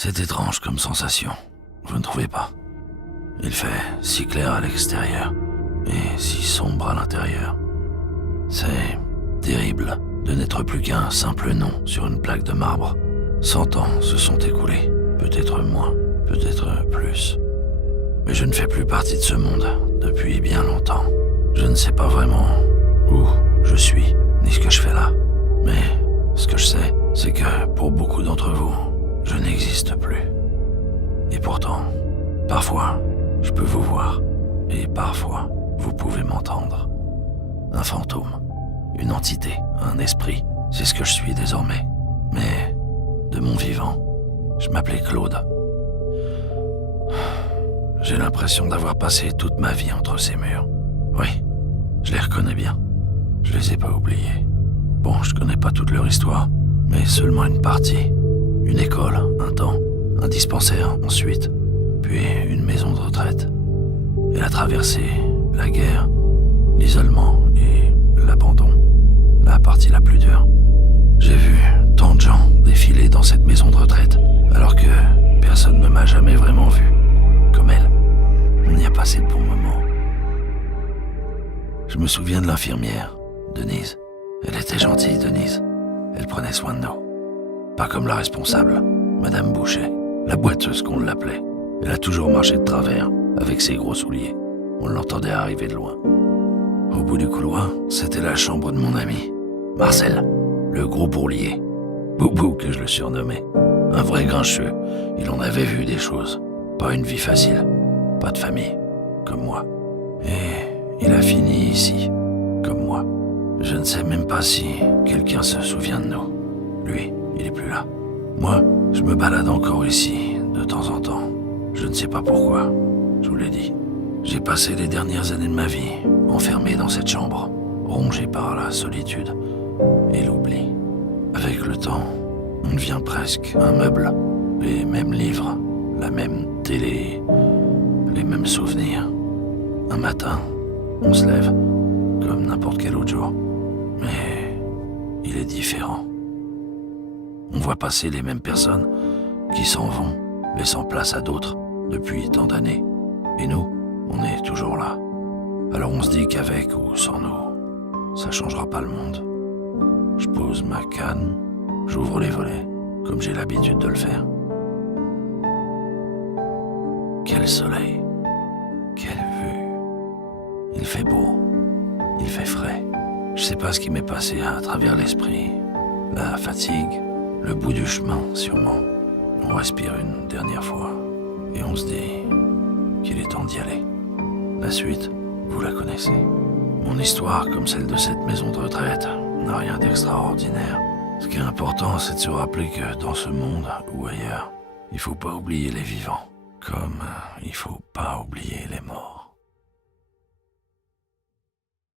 C'est étrange comme sensation, vous ne trouvez pas? Il fait si clair à l'extérieur et si sombre à l'intérieur. C'est terrible de n'être plus qu'un simple nom sur une plaque de marbre. 100 ans se sont écoulés, peut-être moins, peut-être plus. Mais je ne fais plus partie de ce monde depuis bien longtemps. Je ne sais pas vraiment où je suis, ni ce que je fais là. Mais ce que je sais, c'est que pour beaucoup d'entre vous, je n'existe plus. Et pourtant, parfois, je peux vous voir, et parfois, vous pouvez m'entendre. Un fantôme, une entité, un esprit, c'est ce que je suis désormais. Mais, de mon vivant, je m'appelais Claude. J'ai l'impression d'avoir passé toute ma vie entre ces murs. Oui, je les reconnais bien. Je les ai pas oubliés. Bon, je connais pas toute leur histoire, mais seulement une partie. Une école, un temps, un dispensaire ensuite, puis une maison de retraite. Elle a traversé la guerre, l'isolement et l'abandon, la partie la plus dure. J'ai vu tant de gens défiler dans cette maison de retraite, alors que personne ne m'a jamais vraiment vu. Comme elle, on y a passé de bons moments. Je me souviens de l'infirmière, Denise. Elle était gentille, Denise. Elle prenait soin de nous. Pas comme la responsable, Madame Boucher, la boiteuse qu'on l'appelait. Elle a toujours marché de travers, avec ses gros souliers. On l'entendait arriver de loin. Au bout du couloir, c'était la chambre de mon ami, Marcel, le gros bourlier. Boubou que je le surnommais. Un vrai grincheux, il en avait vu des choses. Pas une vie facile, pas de famille, comme moi. Et il a fini ici, comme moi. Je ne sais même pas si quelqu'un se souvient de nous. Lui, il est plus là. Moi, je me balade encore ici, de temps en temps. Je ne sais pas pourquoi, je vous l'ai dit. J'ai passé les dernières années de ma vie enfermé dans cette chambre, rongé par la solitude et l'oubli. Avec le temps, on devient presque un meuble. Les mêmes livres, la même télé, les mêmes souvenirs. Un matin, on se lève, comme n'importe quel autre jour. Mais il est différent. On voit passer les mêmes personnes qui s'en vont, laissant place à d'autres depuis tant d'années. Et nous, on est toujours là. Alors on se dit qu'avec ou sans nous, ça changera pas le monde. Je pose ma canne, j'ouvre les volets, comme j'ai l'habitude de le faire. Quel soleil, quelle vue. Il fait beau, il fait frais. Je sais pas ce qui m'est passé à travers l'esprit. La fatigue, le bout du chemin, sûrement. On respire une dernière fois et on se dit qu'il est temps d'y aller. La suite, vous la connaissez. Mon histoire, comme celle de cette maison de retraite, n'a rien d'extraordinaire. Ce qui est important, c'est de se rappeler que dans ce monde ou ailleurs, il faut pas oublier les vivants, comme il faut pas oublier les morts.